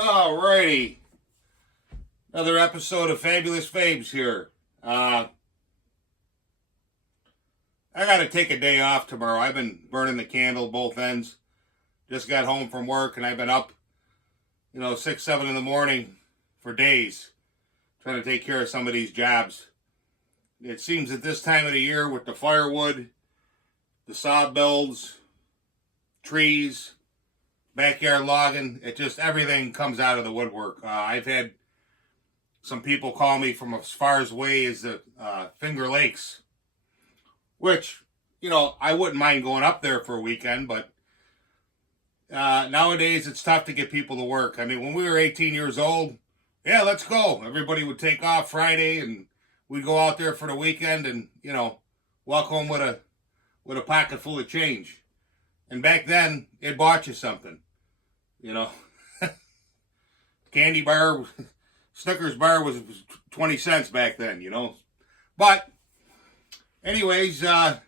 Alrighty, another episode of Fabulous Fabz here. I gotta take a day off tomorrow. I've been burning the candle both ends. Just got home from work and I've been up, 6, 7 in the morning for days trying to take care of some of these jobs. It seems at this time of the year with the firewood, the saw builds, trees, backyard logging, everything comes out of the woodwork. I've had some people call me from as far away as the Finger Lakes, which, I wouldn't mind going up there for a weekend, but nowadays it's tough to get people to work. I mean, when we were 18 years old, yeah, let's go. Everybody would take off Friday and we'd go out there for the weekend and, walk home with a pocket full of change. And back then, it bought you something, Candy bar, Snickers bar was 20 cents back then, But, anyways, I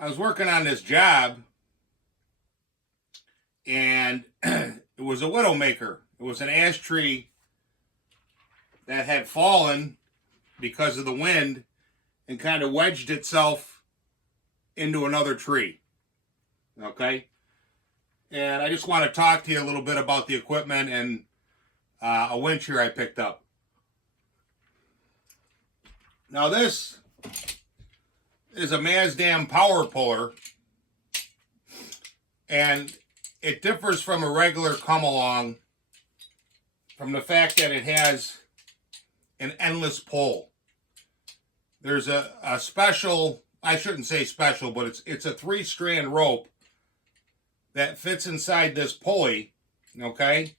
was working on this job, and it was a widowmaker. It was an ash tree that had fallen because of the wind and kind of wedged itself into another tree. Okay? And I just want to talk to you a little bit about the equipment and a winch here I picked up. Now this is a Mazdam power puller, and it differs from a regular come-along from the fact that it has an endless pull. There's a special, I shouldn't say special, but it's a 3-strand rope that fits inside this pulley, okay?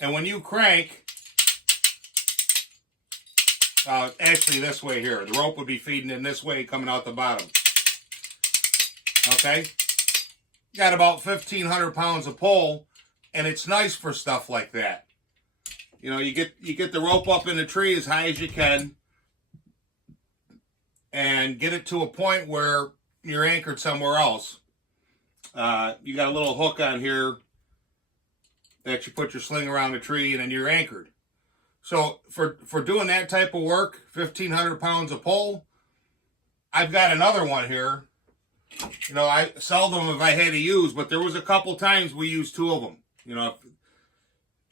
And when you crank, actually this way here, the rope would be feeding in this way, coming out the bottom, okay? Got about 1,500 pounds of pull, and it's nice for stuff like that. You get the rope up in the tree as high as you can, and get it to a point where you're anchored somewhere else. You got a little hook on here that you put your sling around the tree, and then you're anchored. So for doing that type of work, 1,500 pounds of pull, I've got another one here. I seldom have I had to use, but there was a couple times we used 2 of them.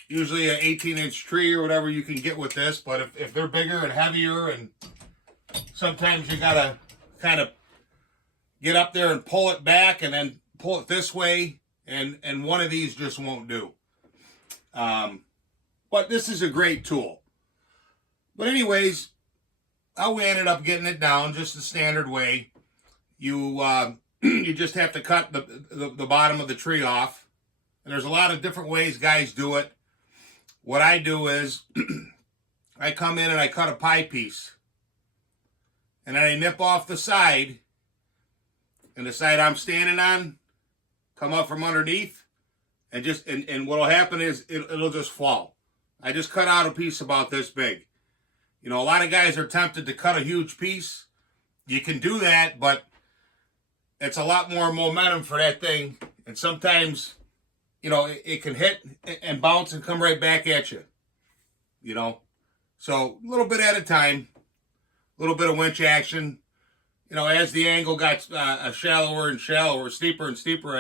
Usually an 18-inch tree or whatever you can get with this, but if they're bigger and heavier, and sometimes you gotta kind of get up there and pull it back and then pull it this way, and one of these just won't do. But this is a great tool. But anyways, how we ended up getting it down, just the standard way. You you just have to cut the bottom of the tree off. And there's a lot of different ways guys do it. What I do is I come in and I cut a pie piece. And then I nip off the side. And the side I'm standing on, come up from underneath. And what'll happen is it'll just fall. I just cut out a piece about this big. A lot of guys are tempted to cut a huge piece. You can do that, but it's a lot more momentum for that thing. And sometimes, it can hit and bounce and come right back at you. So a little bit at a time, a little bit of winch action. As the angle got shallower and shallower, steeper and steeper,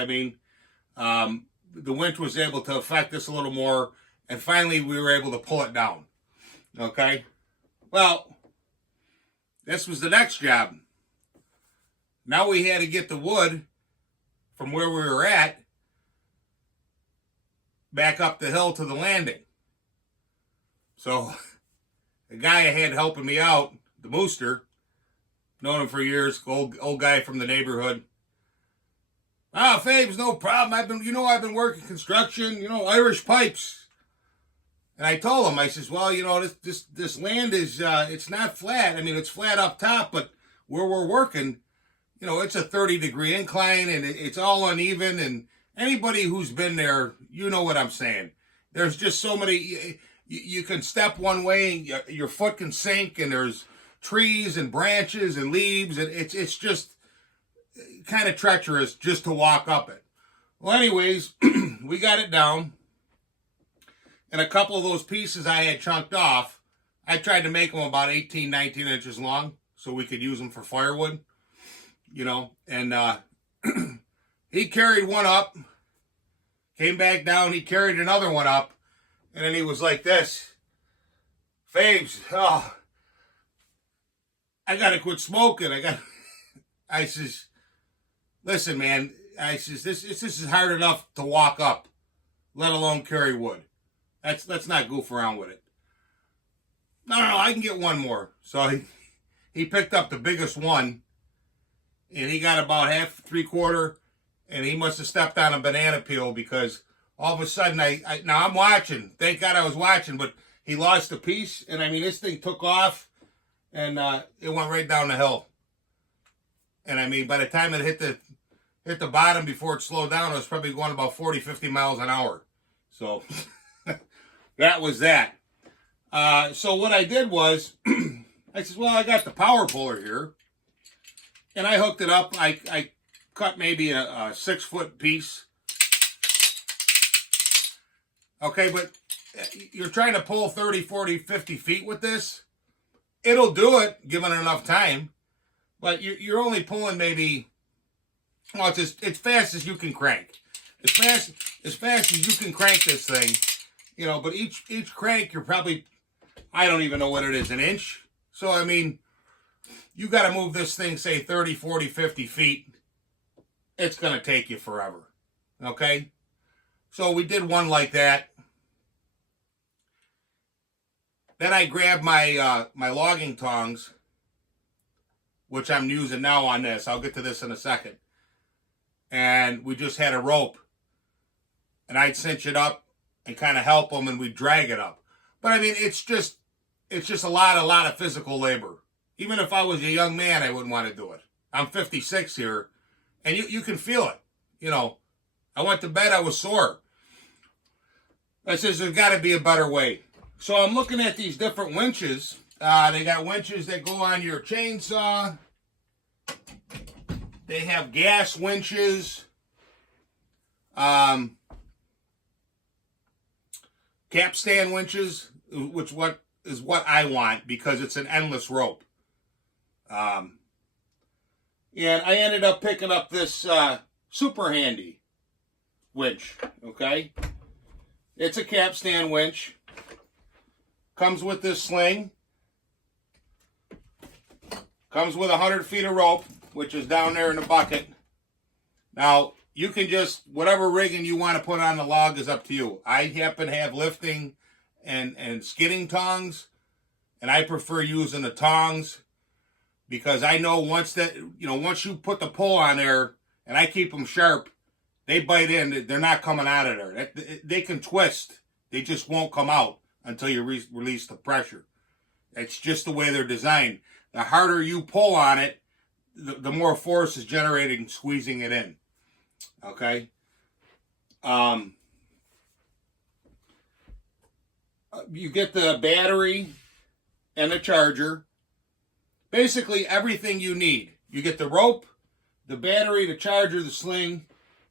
the winch was able to affect this a little more. And finally, we were able to pull it down. Okay? Well, this was the next job. Now we had to get the wood from where we were at back up the hill to the landing. So, the guy I had helping me out, the Mooster, known him for years, old guy from the neighborhood. Fabz, no problem. I've been working construction, Irish pipes. And I told him, I says, well, this land is, it's not flat. It's flat up top, but where we're working, it's a 30-degree incline, and it's all uneven. And anybody who's been there, you know what I'm saying. There's just so many, you can step one way, and your foot can sink, and there's trees and branches and leaves, and it's just kind of treacherous just to walk up it. Well, anyways, we got it down. And a couple of those pieces I had chunked off, I tried to make them about 18, 19 inches long so we could use them for firewood, you know. And he carried one up, came back down, he carried another one up, and then he was like this. Fabz, oh, I got to quit smoking. I says, listen, man, I says, this is hard enough to walk up, let alone carry wood. Let's not goof around with it. No, I can get one more. So he picked up the biggest one, and he got about half, 3/4, and he must have stepped on a banana peel because all of a sudden now I'm watching. Thank God I was watching, but he lost a piece, and I mean this thing took off, and it went right down the hill. And I mean by the time it hit the bottom before it slowed down, it was probably going about 40, 50 miles an hour. So that was that. So what I did was, I said, well, I got the power puller here. And I hooked it up. I cut maybe a 6-foot piece. Okay, but you're trying to pull 30, 40, 50 feet with this. It'll do it, given enough time. But you're only pulling maybe, well, it's as fast as you can crank. As fast as you can crank this thing. You know, but each crank, you're probably, I don't even know what it is, an inch. So, I mean, you got to move this thing, say, 30, 40, 50 feet. It's going to take you forever. Okay? So, we did one like that. Then I grabbed my my logging tongs, which I'm using now on this. I'll get to this in a second. And we just had a rope. And I'd cinch it up and kind of help them, and we drag it up. But I mean, it's just a lot of physical labor. Even if I was a young man, I wouldn't want to do it. I'm 56 here, and you can feel it. You know, I went to bed, I was sore. I says, there's got to be a better way. So I'm looking at these different winches. They got winches that go on your chainsaw. They have gas winches. Capstan winches, which is what I want because it's an endless rope. And I ended up picking up this Superhandy winch. Okay, it's a capstan winch. Comes with this sling. Comes with 100 feet of rope, which is down there in the bucket. Now, you can just, whatever rigging you want to put on the log is up to you. I happen to have lifting and skidding tongs, and I prefer using the tongs because I know once you put the pull on there, and I keep them sharp, they bite in, they're not coming out of there. They can twist, they just won't come out until you release the pressure. It's just the way they're designed. The harder you pull on it, the more force is generated squeezing it in. Okay. You get the battery and the charger. Basically everything you need. You get the rope, the battery, the charger, the sling,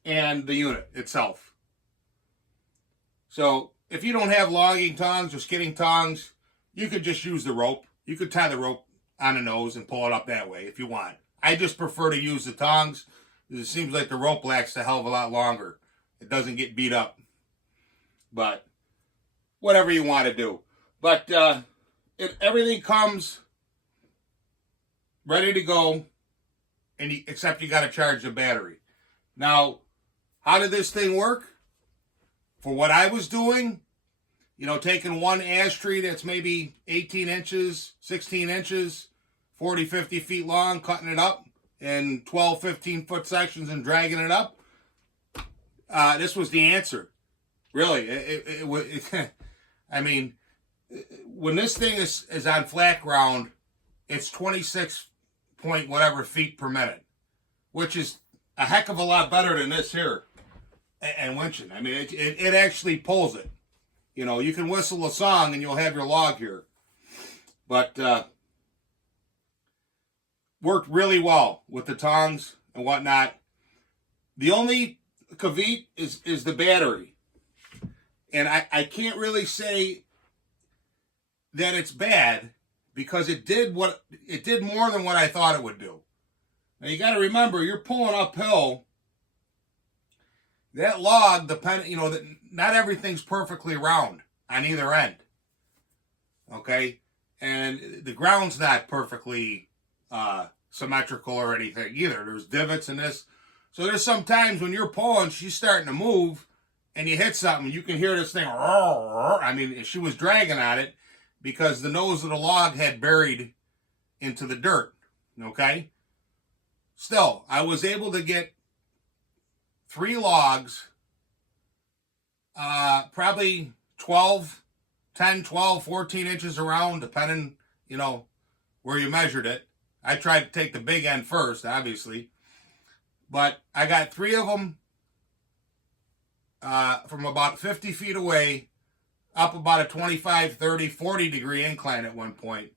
and the unit itself. So if you don't have logging tongs or skidding tongs, you could just use the rope. You could tie the rope on the nose and pull it up that way if you want. I just prefer to use the tongs. It seems like the rope lasts a hell of a lot longer. It doesn't get beat up. But whatever you want to do. But everything comes ready to go, except you got to charge the battery. Now, how did this thing work? For what I was doing, taking one ash tree that's maybe 18 inches, 16 inches, 40, 50 feet long, cutting it up in 12, 15-foot sections and dragging it up. This was the answer. Really. I mean, when this thing is on flat ground, it's 26 point whatever feet per minute, which is a heck of a lot better than this here and winching. I mean, it actually pulls it. You can whistle a song and you'll have your log here. But worked really well with the tongs and whatnot. The only caveat is the battery. And I can't really say that it's bad because it did more than what I thought it would do. Now you got to remember, you're pulling uphill. That log, not everything's perfectly round on either end. Okay? And the ground's not perfectly symmetrical or anything either. There's divots in this. So there's some times when you're pulling, she's starting to move, and you hit something, you can hear this thing. I mean, she was dragging on it because the nose of the log had buried into the dirt. Okay? Still, I was able to get 3 logs, probably 10, 12, 14 inches around, depending, where you measured it. I tried to take the big end first, obviously. But I got 3 of them from about 50 feet away, up about a 25, 30, 40 degree incline at one point,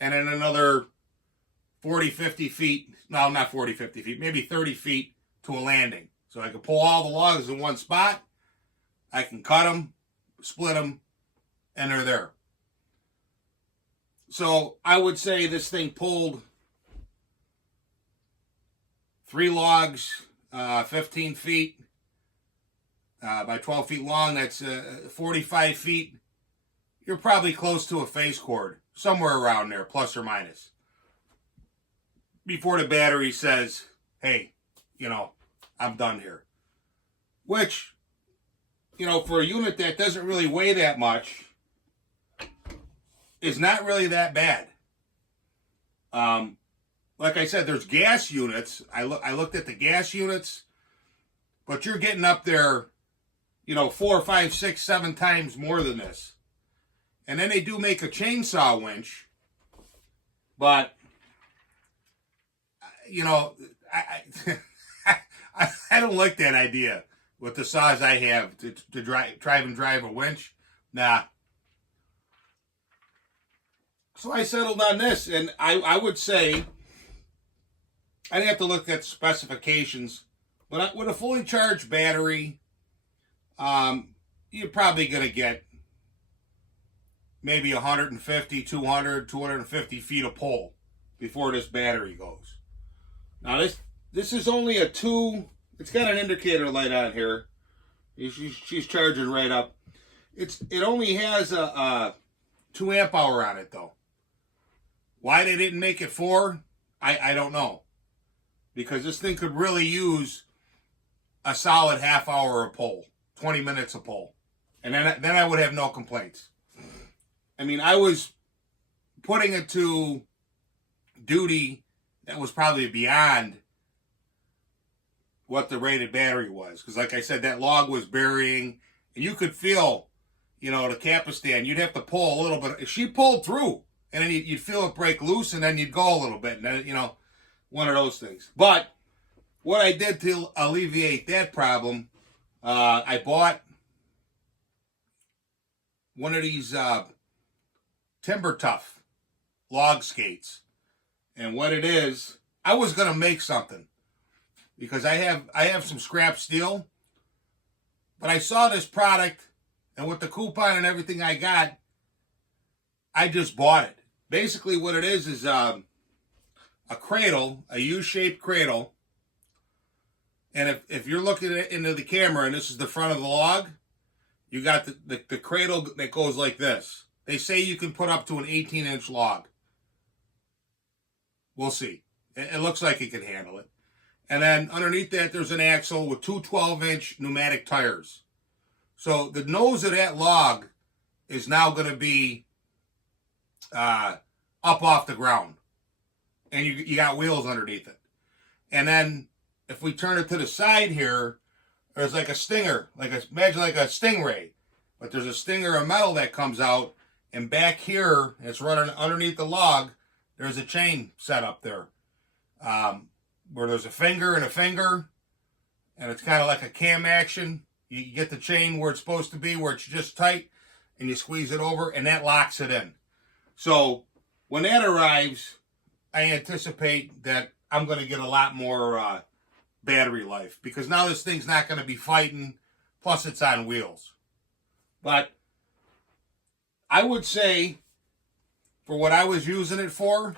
and then another 40, 50 feet, no, not 40, 50 feet, maybe 30 feet to a landing. So I can pull all the logs in one spot, I can cut them, split them, and they're there. So I would say this thing pulled 3 logs, 15 feet by 12 feet long. That's 45 feet. You're probably close to a face cord, somewhere around there, plus or minus. Before the battery says, hey, I'm done here. Which, for a unit that doesn't really weigh that much, is not really that bad. Like I said, there's gas units. I looked at the gas units, but you're getting up there, 4, 5, 6, 7 times more than this. And then they do make a chainsaw winch, but I don't like that idea with the saws I have to drive a winch. Nah. So I settled on this, and I would say, I'd have to look at specifications, but with a fully charged battery, you're probably going to get maybe 150, 200, 250 feet of pull before this battery goes. Now this is only a 2, it's got an indicator light on here. She's charging right up. It only has a 2 amp hour on it though. Why they didn't make it 4, I don't know. Because this thing could really use a solid half hour of pull, 20 minutes of pull. And then I would have no complaints. I mean, I was putting it to duty that was probably beyond what the rated battery was. Because like I said, that log was burying, and you could feel, the capstan. You'd have to pull a little bit. She pulled through, and then you'd feel it break loose, and then you'd go a little bit. And then, one of those things. But what I did to alleviate that problem, I bought one of these Timber Tough log skates. And what it is, I was going to make something because I have some scrap steel, but I saw this product, and with the coupon and everything I got, I just bought it. Basically what it is a cradle, a U-shaped cradle, and if you're looking into the camera and this is the front of the log, you got the cradle that goes like this. They say you can put up to an 18-inch log. We'll see. It looks like it can handle it. And then underneath that, there's an axle with 2 12-inch pneumatic tires. So the nose of that log is now going to be up off the ground. And you got wheels underneath it. And then if we turn it to the side here, there's like a stinger, imagine like a stingray. But there's a stinger of metal that comes out, and back here, it's running underneath the log, there's a chain set up there. Where there's a finger, and it's kind of like a cam action. You get the chain where it's supposed to be, where it's just tight, and you squeeze it over, and that locks it in. So when that arrives, I anticipate that I'm going to get a lot more battery life, because now this thing's not going to be fighting, plus it's on wheels. But I would say, for what I was using it for,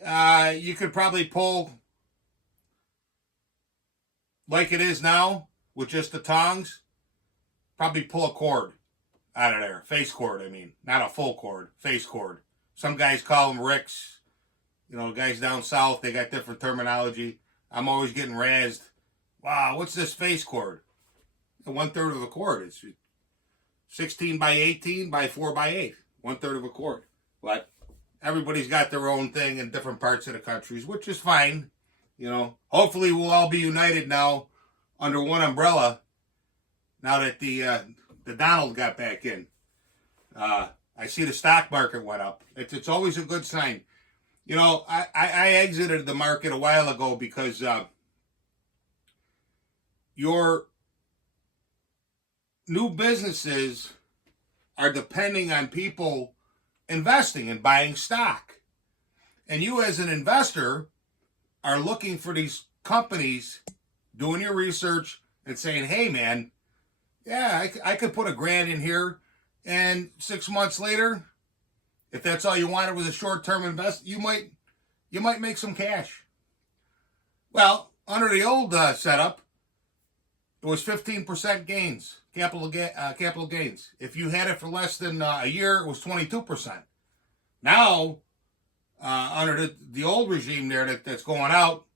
you could probably pull, like it is now, with just the tongs, probably pull a cord out of there. Face cord, I mean. Not a full cord, face cord. Some guys call them ricks. You know, guys down south, they got different terminology. I'm always getting razzed. Wow, what's this face cord? 1/3 of a cord. It's 16 by 18 by 4 by 8. 1/3 of a cord. But everybody's got their own thing in different parts of the countries, which is fine. You know, hopefully we'll all be united now under one umbrella now that the Donald got back in. I see the stock market went up. It's always a good sign. You know, I exited the market a while ago because your new businesses are depending on people investing and buying stock. And you as an investor are looking for these companies, doing your research and saying, hey man, yeah, I could put $1,000 in here, and 6 months later, if that's all you wanted was a short-term investment, you might make some cash. Well, under the old setup, it was 15% gains, capital gains. If you had it for less than a year, it was 22%. Now, under the old regime there that's going out,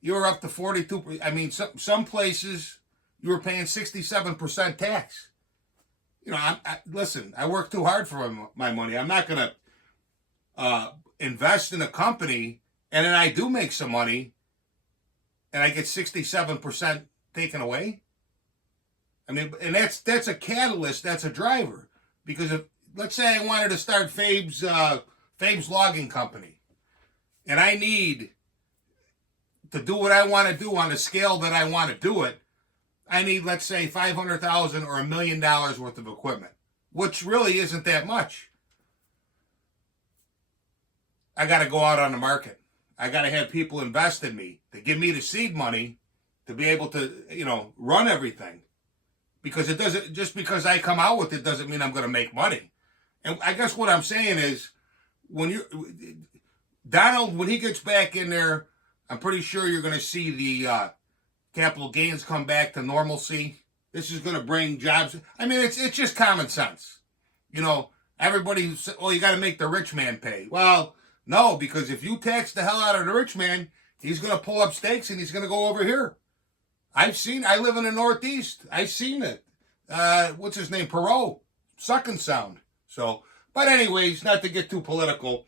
you're up to 42%. I mean, some places you were paying 67% tax. You know, listen, I work too hard for my money. I'm not going to invest in a company and then I do make some money and I get 67% taken away. I mean, and that's a catalyst, that's a driver. Because if, let's say I wanted to start Fabz logging company, and I need to do what I want to do on the scale that I want to do it, I need, let's say, $500,000 or $1 million worth of equipment, which really isn't that much. I got to go out on the market. I got to have people invest in me to give me the seed money to be able to, you know, run everything. Because it doesn't, just because I come out with it doesn't mean I'm going to make money. And I guess what I'm saying is, Donald, when he gets back in there, I'm pretty sure you're going to see the capital gains come back to normalcy. This is going to bring jobs. I mean, it's just common sense. You know, everybody says, oh, you got to make the rich man pay. Well, no, because if you tax the hell out of the rich man, he's going to pull up stakes and he's going to go over here. I live in the Northeast. I've seen it. What's his name? Perot. Suck and sound. So, but anyways, not to get too political,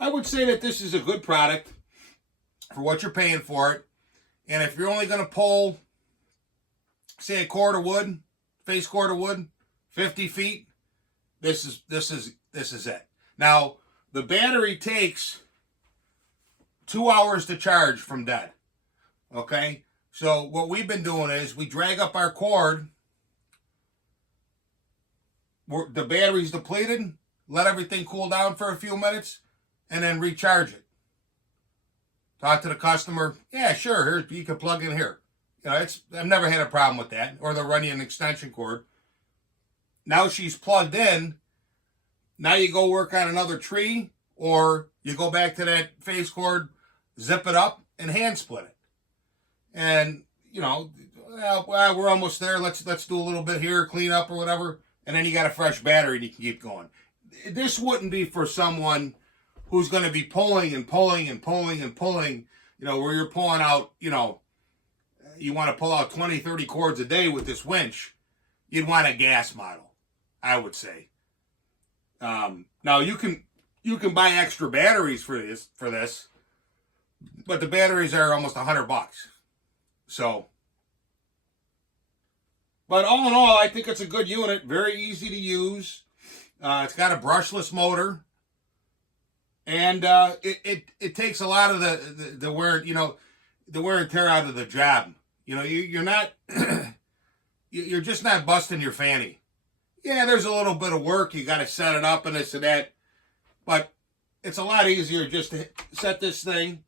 I would say that this is a good product for what you're paying for it. And if you're only going to pull, say, a cord of wood, face cord of wood, 50 feet, this is it. Now, the battery takes 2 hours to charge from dead. Okay? So what we've been doing is we drag up our cord, the battery's depleted, let everything cool down for a few minutes, and then recharge it. Talk to the customer. Yeah, sure. Here, you can plug in here. You know, I've never had a problem with that. Or they'll run you an extension cord. Now she's plugged in. Now you go work on another tree, or you go back to that face cord, zip it up, and hand split it. And you know, well, we're almost there. Let's do a little bit here, clean up or whatever, and then you got a fresh battery and you can keep going. This wouldn't be for someone who's going to be pulling and pulling and pulling and pulling, you know, where you're pulling out, you know, you want to pull out 20, 30 cords a day with this winch. You'd want a gas model, I would say. Now you can buy extra batteries for this, but the batteries are almost $100. So, but all in all, I think it's a good unit, very easy to use. It's got a brushless motor. And it takes a lot of the wear, you know, the wear and tear out of the job. You know, you're not, you're just not busting your fanny. Yeah, there's a little bit of work. You got to set it up and this and that. But it's a lot easier just to set this thing.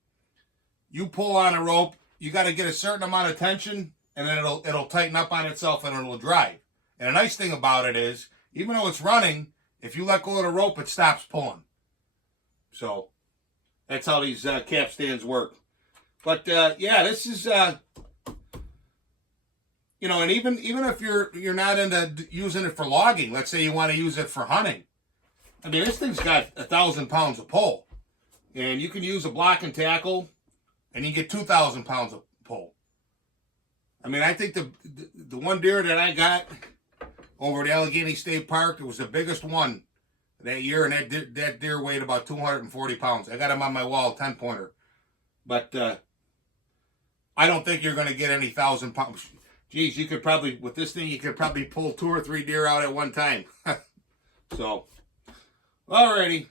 You pull on a rope. you got to get a certain amount of tension, and then it'll tighten up on itself and it'll drive. And the nice thing about it is, even though it's running, if you let go of the rope, it stops pulling. So that's how these capstans work. But yeah, this is you know, and even if you're not into using it for logging, let's say you want to use it for hunting. I mean, this thing's got 1,000 pounds of pull, and you can use a block and tackle, and you get 2,000 pounds of pull. I mean, I think the one deer that I got over at Allegheny State Park, it was the biggest one that year, and that deer weighed about 240 pounds. I got him on my wall, 10-pointer. But I don't think you're going to get any 1,000 pounds. Geez, you could probably, with this thing, you could probably pull 2 or 3 deer out at one time. So, alrighty.